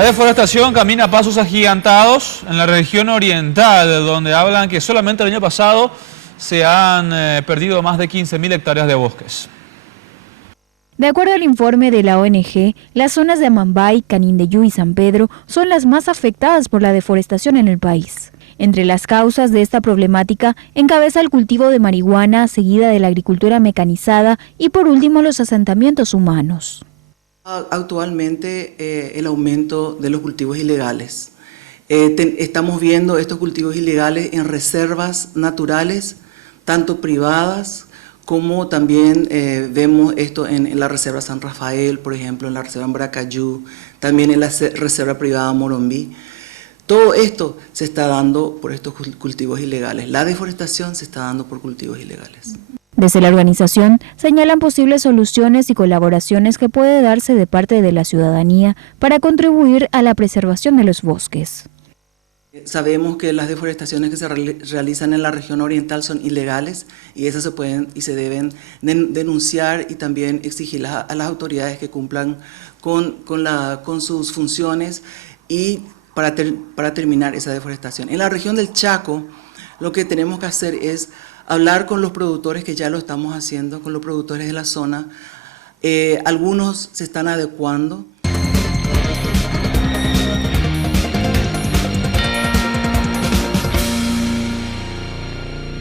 La deforestación camina a pasos agigantados en la región oriental, donde hablan que solamente el año pasado se han perdido más de 15.000 hectáreas de bosques. De acuerdo al informe de la ONG, las zonas de Amambay, Canindeyú y San Pedro son las más afectadas por la deforestación en el país. Entre las causas de esta problemática encabeza el cultivo de marihuana, seguida de la agricultura mecanizada y por último los asentamientos humanos. Actualmente el aumento de los cultivos ilegales. Estamos viendo estos cultivos ilegales en reservas naturales, tanto privadas como también vemos esto en la Reserva San Rafael, por ejemplo, en la Reserva Bracayú, también en la Reserva Privada Morombí. Todo esto se está dando por estos cultivos ilegales. La deforestación se está dando por cultivos ilegales. Desde la organización señalan posibles soluciones y colaboraciones que puede darse de parte de la ciudadanía para contribuir a la preservación de los bosques. Sabemos que las deforestaciones que se realizan en la región oriental son ilegales y esas se pueden y se deben denunciar y también exigir a las autoridades que cumplan con sus funciones y para terminar esa deforestación. En la región del Chaco lo que tenemos que hacer es hablar con los productores, que ya lo estamos haciendo, con los productores de la zona. Algunos se están adecuando.